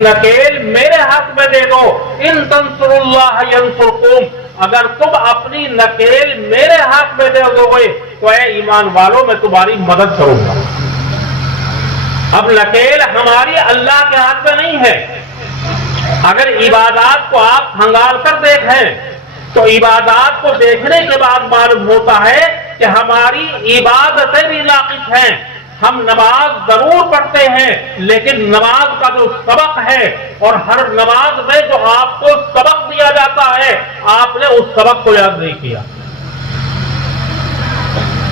نکیل میرے حق میں دے دو، ان تنصروا ینصرکم، اگر تم اپنی نکیل میرے حق میں دے دو گے تو اے ایمان والوں میں تمہاری مدد کروں گا۔ اب نکیل ہماری اللہ کے ہاتھ میں نہیں ہے۔ اگر عبادات کو آپ کھنگال کر دیکھیں تو عبادات کو دیکھنے کے بعد معلوم ہوتا ہے کہ ہماری عبادتیں بھی ناقص ہیں۔ ہم نماز ضرور پڑھتے ہیں لیکن نماز کا جو سبق ہے اور ہر نماز میں جو آپ کو سبق دیا جاتا ہے آپ نے اس سبق کو یاد نہیں کیا۔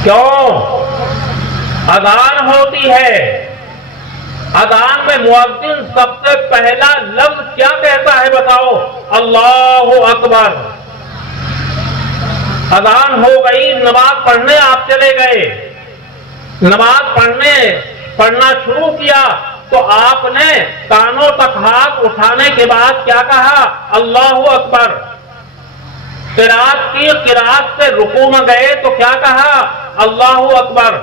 کیوں؟ اذان ہوتی ہے، اذان میں مؤذن سب سے پہلا لفظ کیا کہتا ہے بتاؤ؟ اللہ اکبر۔ اذان ہو گئی، نماز پڑھنے آپ چلے گئے، نماز پڑھنا شروع کیا تو آپ نے کانوں تک ہاتھ اٹھانے کے بعد کیا کہا؟ اللہ اکبر۔ قرات سے رکوع میں گئے تو کیا کہا؟ اللہ اکبر۔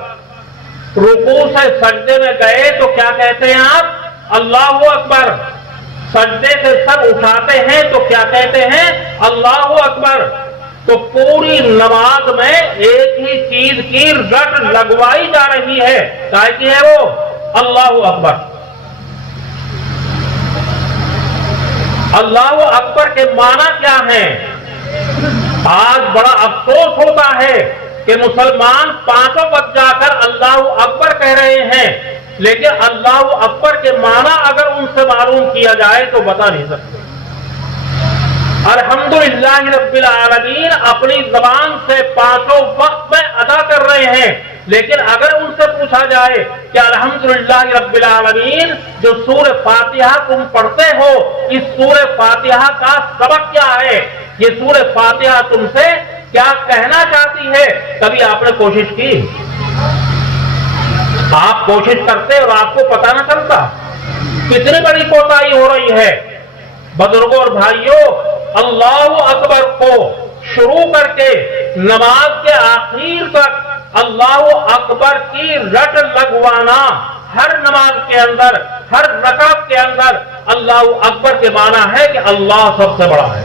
رکوع سے سجدے میں گئے تو کیا کہتے ہیں آپ؟ اللہ اکبر۔ سجدے سے سر اٹھاتے ہیں تو کیا کہتے ہیں؟ اللہ اکبر۔ تو پوری نماز میں ایک ہی چیز کی رٹ لگوائی جا رہی ہے، کیا کی ہے وہ؟ اللہ اکبر۔ اللہ اکبر کے معنی کیا ہیں؟ آج بڑا افسوس ہوتا ہے کہ مسلمان پانچوں وقت جا کر اللہ اکبر کہہ رہے ہیں لیکن اللہ اکبر کے معنی اگر ان سے معلوم کیا جائے تو بتا نہیں سکتے۔ الحمدللہ رب العالمین اپنی زبان سے پانچوں وقت میں ادا کر رہے ہیں لیکن اگر ان سے پوچھا جائے کہ الحمدللہ رب العالمین جو سورہ فاتحہ تم پڑھتے ہو اس سورہ فاتحہ کا سبق کیا ہے، یہ سورہ فاتحہ تم سے کیا کہنا چاہتی ہے، کبھی آپ نے کوشش کی؟ آپ کوشش کرتے اور آپ کو پتہ نہ چلتا؟ کتنی بڑی کوتاہی ہو رہی ہے۔ بزرگوں اور بھائیوں، اللہ اکبر کو شروع کر کے نماز کے آخر تک اللہ اکبر کی رٹ لگوانا، ہر نماز کے اندر ہر رکعت کے اندر اللہ اکبر کے معنی ہے کہ اللہ سب سے بڑا ہے۔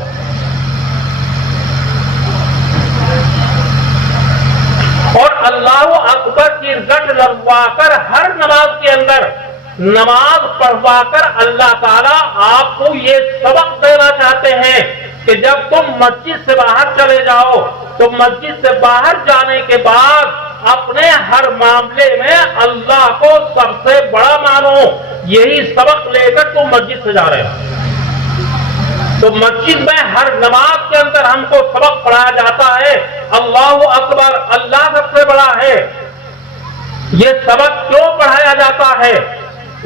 اور اللہ اکبر کی رٹ لگوا کر ہر نماز کے اندر نماز پڑھوا کر اللہ تعالیٰ آپ کو یہ سبق دینا چاہتے ہیں کہ جب تم مسجد سے باہر چلے جاؤ تو مسجد سے باہر جانے کے بعد اپنے ہر معاملے میں اللہ کو سب سے بڑا مانو۔ یہی سبق لے کر تم مسجد سے جا رہے ہو۔ تو مسجد میں ہر نماز کے اندر ہم کو سبق پڑھایا جاتا ہے اللہ اکبر، اللہ سب سے بڑا ہے۔ یہ سبق کیوں پڑھایا جاتا ہے؟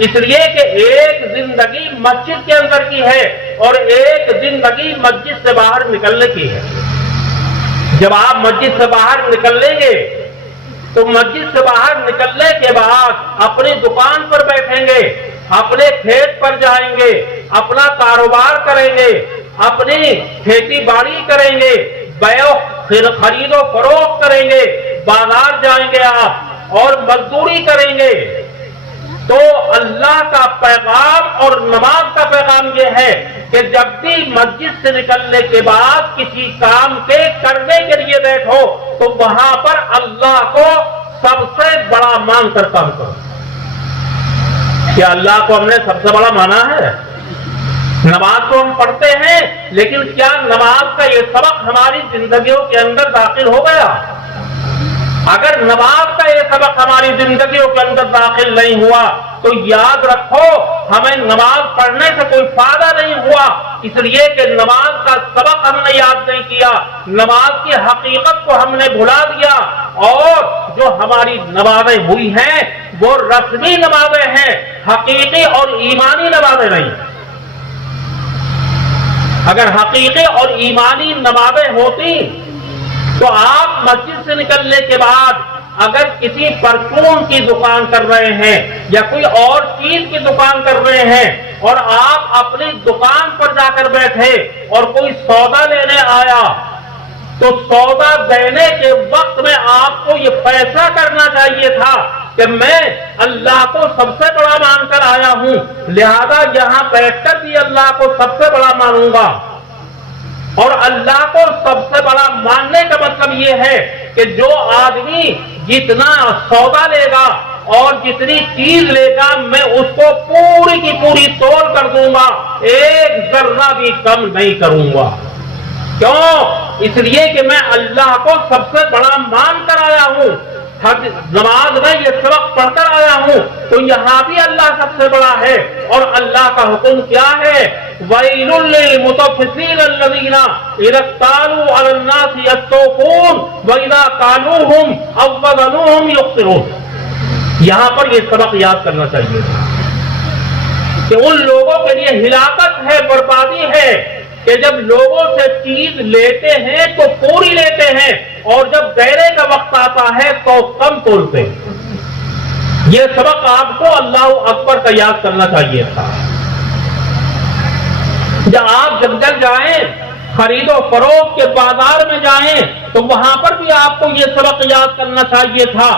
اس لیے کہ ایک زندگی مسجد کے اندر کی ہے اور ایک زندگی مسجد سے باہر نکلنے کی ہے۔ جب آپ مسجد سے باہر نکلیں گے تو مسجد سے باہر نکلنے کے بعد اپنی دکان پر بیٹھیں گے، اپنے کھیت پر جائیں گے، اپنا کاروبار کریں گے، اپنی کھیتی باڑی کریں گے، خرید و فروخت کریں گے، بازار جائیں گے آپ اور مزدوری کریں گے۔ تو اللہ کا پیغام اور نماز کا پیغام یہ ہے کہ جب بھی مسجد سے نکلنے کے بعد کسی کام کے کرنے کے لیے بیٹھو تو وہاں پر اللہ کو سب سے بڑا مان کر کام کرو۔ کیا اللہ کو ہم نے سب سے بڑا مانا ہے؟ نماز تو ہم پڑھتے ہیں لیکن کیا نماز کا یہ سبق ہماری زندگیوں کے اندر داخل ہو گیا؟ اگر نماز کا یہ سبق ہماری زندگیوں کے اندر داخل نہیں ہوا تو یاد رکھو ہمیں نماز پڑھنے سے کوئی فائدہ نہیں ہوا، اس لیے کہ نماز کا سبق ہم نے یاد نہیں کیا، نماز کی حقیقت کو ہم نے بھلا دیا، اور جو ہماری نمازیں ہوئی ہیں وہ رسمی نمازیں ہیں، حقیقی اور ایمانی نمازیں نہیں۔ اگر حقیقی اور ایمانی نمازیں ہوتی تو آپ مسجد سے نکلنے کے بعد اگر کسی پرچون کی دکان کر رہے ہیں یا کوئی اور چیز کی دکان کر رہے ہیں اور آپ اپنی دکان پر جا کر بیٹھے اور کوئی سودا لینے آیا تو سودا دینے کے وقت میں آپ کو یہ فیصلہ کرنا چاہیے تھا کہ میں اللہ کو سب سے بڑا مان کر آیا ہوں، لہذا یہاں بیٹھ کر بھی اللہ کو سب سے بڑا مانوں گا۔ اور اللہ کو سب سے بڑا ماننے کا مطلب یہ ہے کہ جو آدمی جتنا سودا لے گا اور جتنی چیز لے گا میں اس کو پوری کی پوری تول کر دوں گا، ایک ذرہ بھی کم نہیں کروں گا۔ کیوں؟ اس لیے کہ میں اللہ کو سب سے بڑا مان کر آیا ہوں۔ نماز میں یہ سبق پڑھ کر آیا ہوں تو یہاں بھی اللہ سب سے بڑا ہے، اور اللہ کا حکم کیا ہے؟ وَيْلٌ لِّلْمُطَفِّفِينَ الَّذِينَ إِذَا اكْتَالُوا عَلَى النَّاسِ يَسْتَوْفُونَ وَإِذَا كَالُوهُمْ أَوْ وَّزَنُوهُمْ يُخْسِرُونَ۔ یہاں پر یہ سبق یاد کرنا چاہیے کہ ان لوگوں کے لیے ہلاکت ہے، بربادی ہے کہ جب لوگوں سے چیز لیتے ہیں تو پوری لیتے ہیں، اور جب دینے کا وقت آتا ہے تو کم تولتے ہیں۔ یہ سبق آپ کو اللہ اکبر کا یاد کرنا چاہیے تھا۔ جب آپ جنگل جائیں، خرید و فروخت کے بازار میں جائیں تو وہاں پر بھی آپ کو یہ سبق یاد کرنا چاہیے تھا۔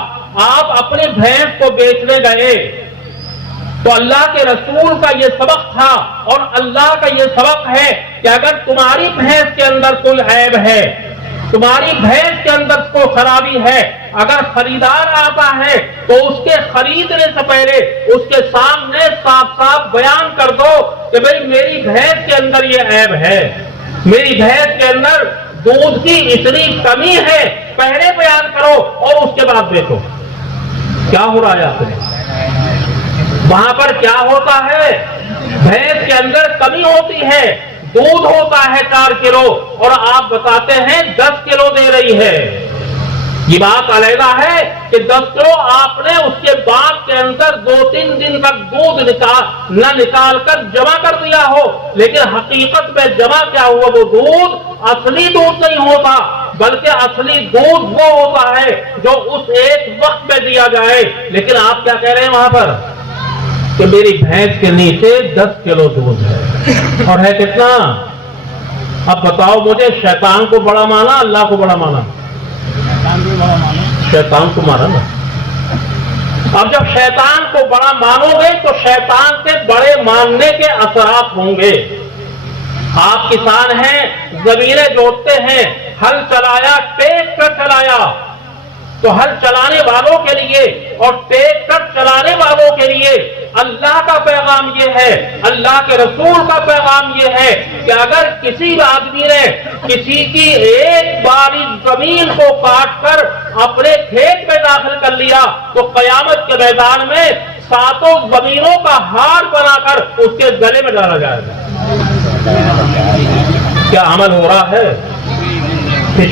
آپ اپنی بھینس کو بیچنے گئے تو اللہ کے رسول کا یہ سبق تھا، اور اللہ کا یہ سبق ہے کہ اگر تمہاری بھینس کے اندر کوئی عیب ہے، تمہاری بھینس کے اندر کوئی خرابی ہے، اگر خریدار آتا ہے تو اس کے خریدنے سے پہلے اس کے سامنے صاف صاف بیان کر دو کہ بھئی میری بھینس کے اندر یہ عیب ہے، میری بھینس کے اندر دودھ کی اتنی کمی ہے، پہلے بیان کرو اور اس کے بعد بیچو۔ کیا ہو رہا ہے آپ کو؟ وہاں پر کیا ہوتا ہے؟ بھینس کے اندر کمی ہوتی ہے، دودھ ہوتا ہے 4 کلو اور آپ بتاتے ہیں 10 کلو دے رہی ہے۔ یہ بات علیحدہ ہے کہ 10 کلو آپ نے اس کے باغ کے اندر 2-3 دن تک دودھ نہ نکال کر جمع کر دیا ہو، لیکن حقیقت میں جمع کیا ہوا؟ وہ دودھ اصلی دودھ نہیں ہوتا، بلکہ اصلی دودھ وہ ہوتا ہے جو اس ایک وقت میں دیا جائے۔ لیکن آپ کیا کہہ رہے ہیں وہاں پر؟ کہ میری بھینس کے نیچے 10 کلو دودھ ہے، اور ہے کتنا؟ اب بتاؤ مجھے، شیطان کو بڑا مانا اللہ کو بڑا مانا؟ شیطان کو مانا نا۔ اب جب شیطان کو بڑا مانو گے تو شیطان کے بڑے ماننے کے اثرات ہوں گے۔ آپ کسان ہیں، زمینیں جوتتے ہیں، ہل چلایا، ٹریکٹر چلایا، تو ہل چلانے والوں کے لیے اور ٹریکٹر چلانے والوں کے لیے اللہ کا پیغام یہ ہے، اللہ کے رسول کا پیغام یہ ہے کہ اگر کسی آدمی نے کسی کی ایک باری زمین کو کاٹ کر اپنے کھیت میں داخل کر لیا تو قیامت کے میدان میں 7 زمینوں کا ہار بنا کر اس کے گلے میں ڈالا جائے گا۔ کیا عمل ہو رہا ہے؟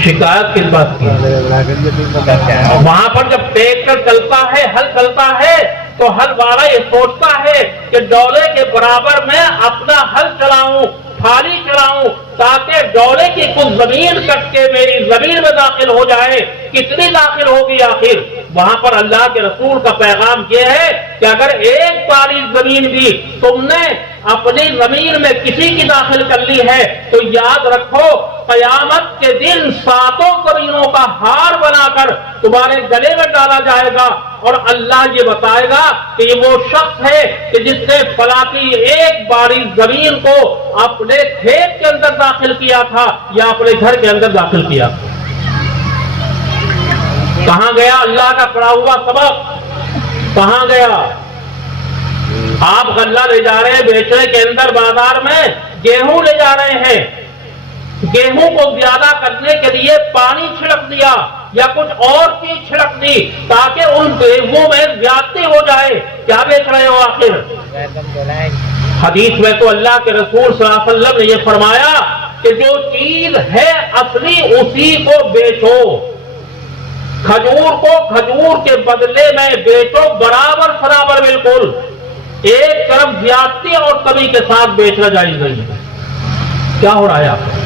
شکایت کس بات کی؟ وہاں پر جب ٹریکٹر چلتا ہے، ہل چلتا ہے تو ہل والا یہ سوچتا ہے کہ ڈولے کے برابر میں اپنا ہل چلاؤں، پھالی چلاؤں، تاکہ ڈولے کی کچھ زمین کٹ کے میری زمین میں داخل ہو جائے۔ کتنی داخل ہوگی آخر؟ وہاں پر اللہ کے رسول کا پیغام یہ ہے کہ اگر ایک باری زمین بھی تم نے اپنی زمین میں کسی کی داخل کر لی ہے تو یاد رکھو قیامت کے دن 7 زمینوں کا ہار بنا کر تمہارے گلے میں ڈالا جائے گا، اور اللہ یہ بتائے گا کہ یہ وہ شخص ہے کہ جس نے فلاں ایک باری زمین کو اپنے کھیت کے اندر داخل کیا تھا یا اپنے گھر کے اندر داخل کیا۔ کہاں گیا اللہ کا پڑھا ہوا سبق؟ کہاں گیا؟ آپ غلہ لے جا رہے ہیں بیچنے کے اندر، بازار میں گیہوں لے جا رہے ہیں، گیہوں کو زیادہ کرنے کے لیے پانی چھڑک دیا یا کچھ اور چیز چھڑک دی تاکہ ان گیہوں میں زیادتی ہو جائے، کیا بیچ رہے ہو آخر؟ حدیث میں تو اللہ کے رسول صلی اللہ علیہ وسلم نے یہ فرمایا کہ جو چیز ہے اصلی اسی کو بیچو، کھجور کو کھجور کے بدلے میں بیچو، برابر برابر بالکل، ایک طرف زیادتی اور کمی کے ساتھ بیچنا جائز نہیں ہے۔ کیا ہو رہا ہے آپ کو؟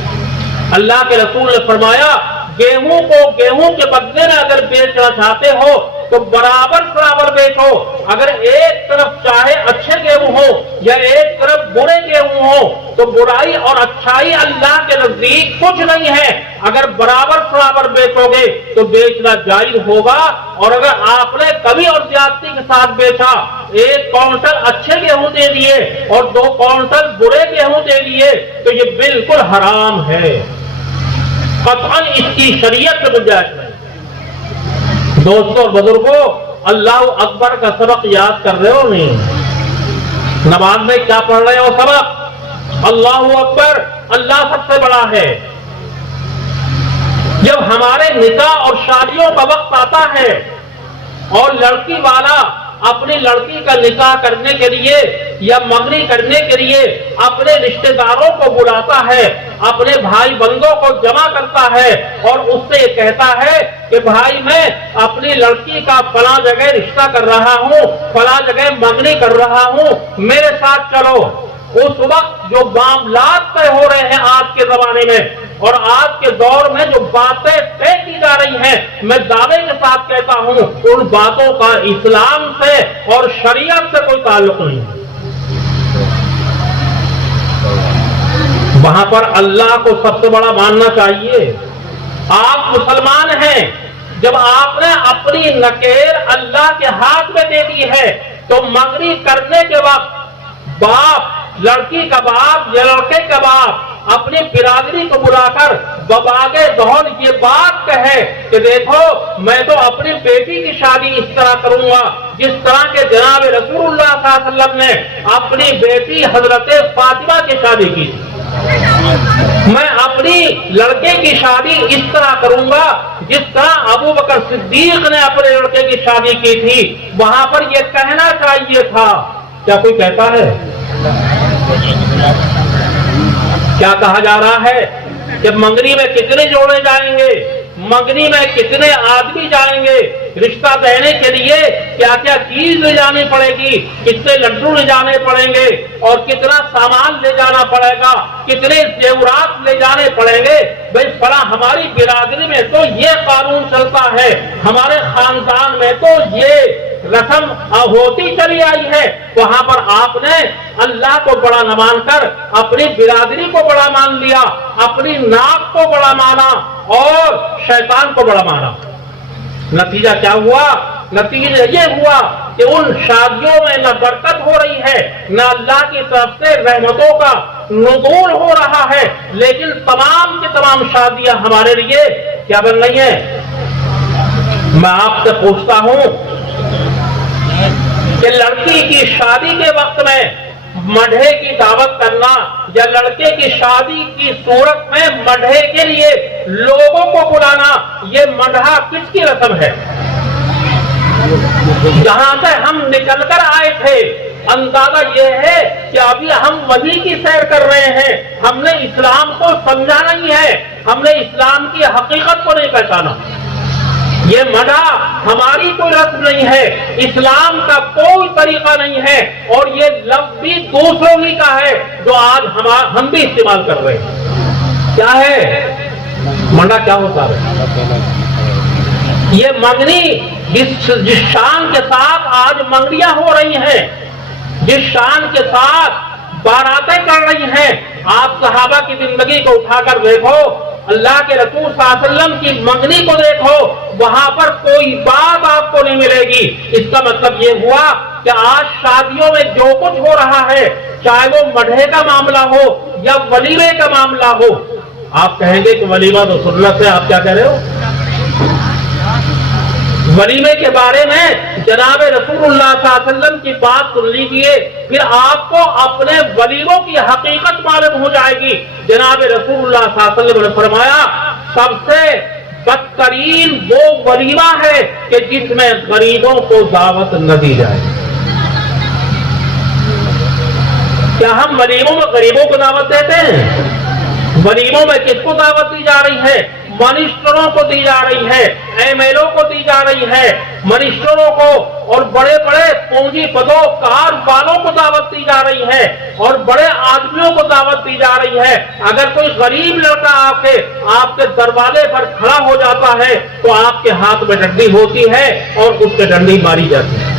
اللہ کے رسول نے فرمایا گیہوں کو گیہوں کے بدلے میں اگر بیچنا چاہتے ہو تو برابر برابر بیچو، اگر ایک طرف چاہے اچھے گیہوں ہو یا ایک طرف برے گیہوں ہو، تو برائی اور اچھائی اللہ کے نزدیک کچھ نہیں ہے. اگر برابر بیچو گے تو بیچنا جائز ہوگا. اور اگر آپ نے کبھی اور زیادتی کے ساتھ بیچا, 1 کوئنٹل اچھے گیہوں دے دیے اور 2 کوئنٹل برے گیہوں دے دیے, تو یہ بالکل حرام ہے. قطعاً اس کی شریعت سے گنجائش نہیں. دوستوں اور بزرگوں, اللہ اکبر کا سبق یاد کر رہے ہو نہیں؟ نماز میں کیا پڑھ رہے ہو سبق؟ اللہ اکبر, اللہ سب سے بڑا ہے. جب ہمارے نکاح اور شادیوں کا وقت آتا ہے اور لڑکی والا اپنی لڑکی کا نکاح کرنے کے لیے یا منگنی کرنے کے لیے اپنے رشتہ داروں کو بلاتا ہے, اپنے بھائی بندوں کو جمع کرتا ہے اور اس سے یہ کہتا ہے کہ بھائی میں اپنی لڑکی کا فلاں جگہ رشتہ کر رہا ہوں, فلاں جگہ منگنی کر رہا ہوں, میرے ساتھ چلو. اس وقت جو معاملات طے ہو رہے ہیں آج کے زمانے میں اور آج کے دور میں جو باتیں طے کی جا رہی ہیں, میں دعوے کے ساتھ کہتا ہوں ان باتوں کا اسلام سے اور شریعت سے کوئی تعلق نہیں. وہاں پر اللہ کو سب سے بڑا ماننا چاہیے. آپ مسلمان ہیں, جب آپ نے اپنی نکیر اللہ کے ہاتھ میں دے دی ہے تو منگنی کرنے کے وقت باپ, لڑکی کا باپ یا لڑکے کا باپ اپنی برادری کو بلا کر بباغے دہن یہ بات کہے کہ دیکھو میں تو اپنی بیٹی کی شادی اس طرح کروں گا جس طرح کے جناب رسول اللہ صلی اللہ علیہ وسلم نے اپنی بیٹی حضرت فاطمہ کی شادی کی تھی. میں اپنی لڑکے کی شادی اس طرح کروں گا جس طرح ابو بکر صدیق نے اپنے لڑکے کی شادی کی تھی. وہاں پر یہ کہنا چاہیے تھا. کیا کوئی کہتا ہے؟ کیا کہا جا رہا ہے کہ منگنی میں کتنے جوڑے جائیں گے, منگنی میں کتنے آدمی جائیں گے, رشتہ دینے کے لیے کیا کیا چیز لے جانی پڑے گی, کتنے لڈو لے جانے پڑیں گے اور کتنا سامان لے جانا پڑے گا, کتنے زیورات لے جانے پڑیں گے. بھائی فلاں ہماری برادری میں تو یہ قانون چلتا ہے, ہمارے خاندان میں تو یہ رسم ہوتی چلی آئی ہے. وہاں پر آپ نے اللہ کو بڑا نہ مان کر اپنی برادری کو بڑا مان لیا, اپنی ناک کو بڑا مانا اور شیطان کو بڑا مانا. نتیجہ کیا ہوا؟ نتیجہ یہ ہوا کہ ان شادیوں میں نہ برکت ہو رہی ہے, نہ اللہ کی طرف سے رحمتوں کا نزول ہو رہا ہے, لیکن تمام کی تمام شادیاں ہمارے لیے کیا بن رہی ہیں؟ میں آپ سے پوچھتا ہوں کہ لڑکی کی شادی کے وقت میں مڈھے کی دعوت کرنا یا لڑکے کی شادی کی صورت میں مڈھے کے لیے لوگوں کو بلانا, یہ مڈھا کس کی رسم ہے؟ جہاں سے ہم نکل کر آئے تھے اندازہ یہ ہے کہ ابھی ہم وہی کی سیر کر رہے ہیں. ہم نے اسلام کو سمجھا نہیں ہے, ہم نے اسلام کی حقیقت کو نہیں پہچانا. یہ مڈھا ہماری کوئی رسم نہیں ہے, اسلام کا کوئی طریقہ نہیں ہے, اور یہ لفظ بھی دوسروں ہی کا ہے جو آج ہم بھی استعمال کر رہے ہیں. کیا ہے مڈھا؟ کیا ہوتا ہے یہ منگنی؟ جس شان کے ساتھ آج منگنیاں ہو رہی ہیں, جس شان کے ساتھ باراتیں کر رہی ہیں, آپ صحابہ کی زندگی کو اٹھا کر دیکھو, اللہ کے رسول صلی اللہ علیہ وسلم کی منگنی کو دیکھو, وہاں پر کوئی بات آپ کو نہیں ملے گی. اس کا مطلب یہ ہوا کہ آج شادیوں میں جو کچھ ہو رہا ہے, چاہے وہ مڈھے کا معاملہ ہو یا ولیمے کا معاملہ ہو, آپ کہیں گے کہ ولیمہ تو سنت ہے, آپ کیا کہہ رہے ہو؟ ولیمے کے بارے میں جناب رسول اللہ صلی اللہ علیہ وسلم کی بات سن لیجیے, پھر آپ کو اپنے ولیموں کی حقیقت معلوم ہو جائے گی. جناب رسول اللہ صلی اللہ علیہ وسلم نے فرمایا سب سے بدترین وہ ولیمہ ہے کہ جس میں غریبوں کو دعوت نہ دی جائے. کیا ہم ولیموں میں غریبوں کو دعوت دیتے ہیں؟ ولیموں میں کس کو دعوت دی جا رہی ہے؟ منسٹروں کو دی جا رہی ہے, ایم ایل او کو دی جا رہی ہے, منسٹروں کو اور بڑے بڑے پونجی پدوں کار والوں کو دعوت دی جا رہی ہے, اور بڑے آدمیوں کو دعوت دی جا رہی ہے. اگر کوئی غریب لڑکا آپ کے دروازے پر کھڑا ہو جاتا ہے تو آپ کے ہاتھ میں ڈنڈی ہوتی ہے اور اس پہ ڈنڈی ماری جاتی ہے.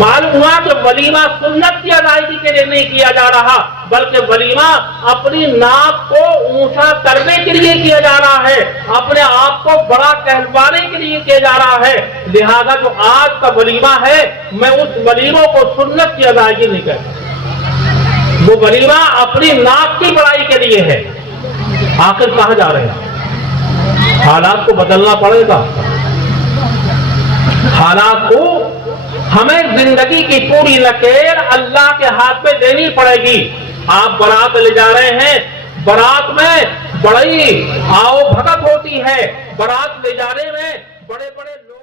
معلوم ہوا کہ ولیمہ سنت کی ادائیگی کے لیے نہیں کیا جا رہا، بلکہ ولیمہ اپنی ناک کو اونچا کرنے کے لیے کیا جا رہا ہے، اپنے آپ کو بڑا کہلوانے کے لیے کیا جا رہا ہے۔ لہذا جو آج کا ولیمہ ہے، میں اس ولیموں کو سنت کی ادائیگی نہیں کرتا، وہ ولیمہ اپنی ناک کی بڑائی کے لیے ہے۔ آخر کہاں جا رہے ہیں؟ حالات کو بدلنا پڑے گا، حالات کو ہمیں زندگی کی پوری لکیر اللہ کے ہاتھ میں دینی پڑے گی۔ آپ بارات لے جا رہے ہیں، بارات میں بڑی آؤ بھگت ہوتی ہے، بارات لے جانے میں بڑے بڑے لوگ